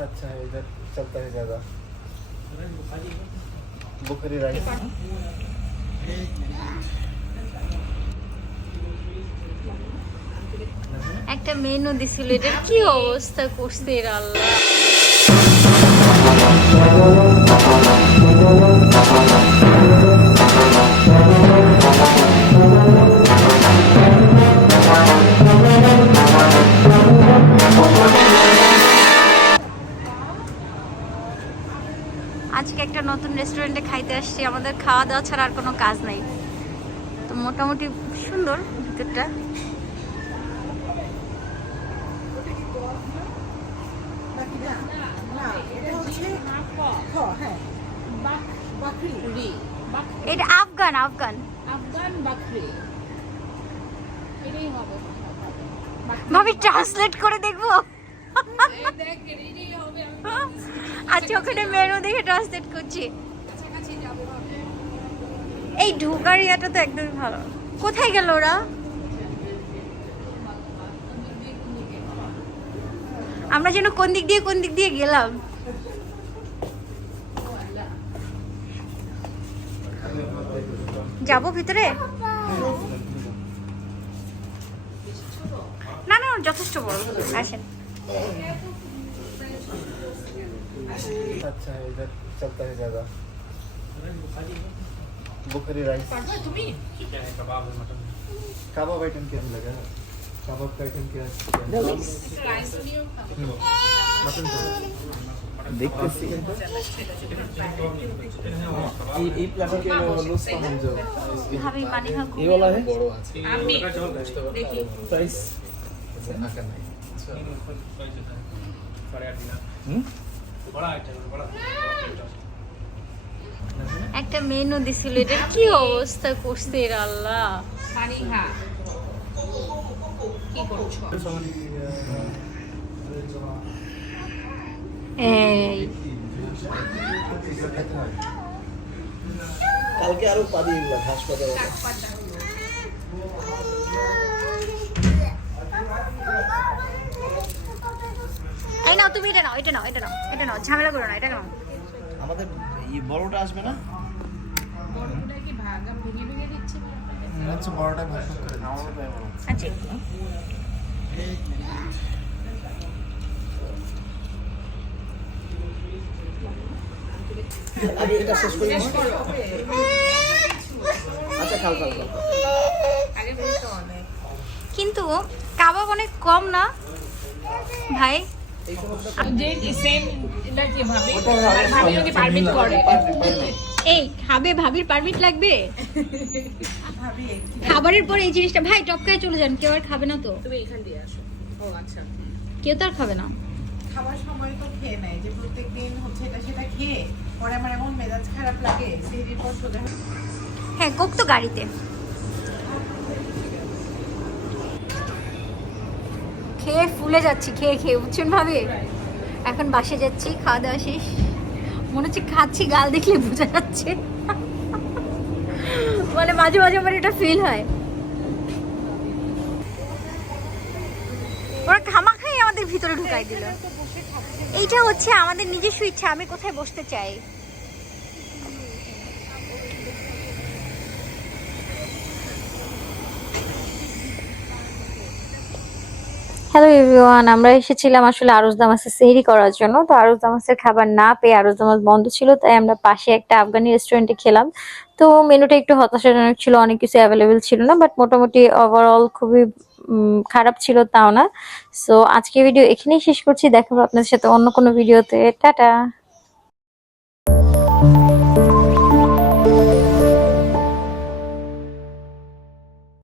अच्छा है इधर चलता है ज़्यादा बुखरी राइस একটা মেনু দিছিল এটার কি অবস্থা করছে এর আল্লাহ একটা নতুন রেস্টুরেন্টে খাইতে আসছি, আমাদের খাওয়া দাওয়া ছাড়া আর কোনো কাজ নাই। তো মোটামুটি সুন্দর ভিতরটা। এটা আফগান আফগান। ভাবি ট্রান্সলেট করে দেখব। আচ্ছা ওখানে মেনু দেখে ট্রান্সলেট করছি। এই ঢোকার ইয়াটা তো একদমই ভালো। কোথায় গেল ওরা? আমরা যেন কোন দিক দিয়ে কোন দিক দিয়ে গেলাম। যাব ভিতরে? না না, যথেষ্ট বড়। আসেন। अच्छा है इधर चलता है ज़्यादा बुखरी राइस পারবে তুমি कबाब आइटम क्या लगा कबाब का आइटम क्या একটা রাইস নিয়েও খাবো मटन দেখতেছি এই এই প্লাস্টিকের লুজ পাবেন जो ভাবি পানি খাবো ये वाला है আমি দেখি प्राइस हम्म একটা মেনু দিছিল এটার কি অবস্থা করছে এর আল্লাহ? পানি খা কি করছ? এই। কালকে আরও পাবি এগুলো হাসপাতালে এই নাও তুমি এটা নাও এটা নাও এটা নাও এটা নাও ঝামেলা করো না এটা নাও। আমাদের এই বড়টা আসবে না? বড়গুলো কি ভাগ ভেঙে ভেঙে দিচ্ছে? হচ্ছে বড়টা ভাগ করে আচ্ছা। আগে এটা শেষ করি আচ্ছা খাও খাও খাও। আগে কিন্তু কাবাব অনেক কম না? ভাই এই খাবে ভাবির পারমিট লাগবে? খাবারের পর এই জিনিসটা ভাই টপকায় চলে যান কেউ আর খাবে না তো। তুমি এখান দিয়ে আসো। ও আচ্ছা। কেউ তো আর খাবে না। খাবার সময় তো খেয়ে নেয় যে প্রত্যেকদিন হচ্ছে এটা সেটা খেয়ে পরে আমার এমন মেজাজ খারাপ লাগে সেই পর হ্যাঁ কোক তো গাড়িতে। খেয়ে ফুলে যাচ্ছি, খেয়ে খেয়ে, বুঝছেন ভাবে? এখন বাসে যাচ্ছি, খাওয়া দাওয়া শেষ। মনে হচ্ছে খাচ্ছি, গাল দেখলে বোঝা যাচ্ছে। মানে মাঝে মাঝে আমার এটা ফিল হয়। ওরা খামা খাই আমাদের ভিতরে ঢুকাই দিল। এইটা হচ্ছে আমাদের নিজস্ব ইচ্ছা, আমি কোথায় বসতে চাই? হ্যালো এভরিওয়ান আমরা এসেছিলাম আসলে আরজ দামাসের সেহরি করার জন্য। তো আরজ দামাসের খাবার না পেয়ে আরজ দামাস বন্ধ ছিল, তাই আমরা পাশে একটা আফগানি রেস্টুরেন্টে খেলাম। তো মেনুটা একটু হতাশাজনক ছিল, অনেক কিছু অ্যাভেলেবেল ছিল না বাট মোটামুটি ওভারঅল খুবই খারাপ ছিল তাও না। সো আজকে ভিডিও এখানেই শেষ করছি। দেখাবো আপনাদের সাথে অন্য কোনো ভিডিওতে টাটা!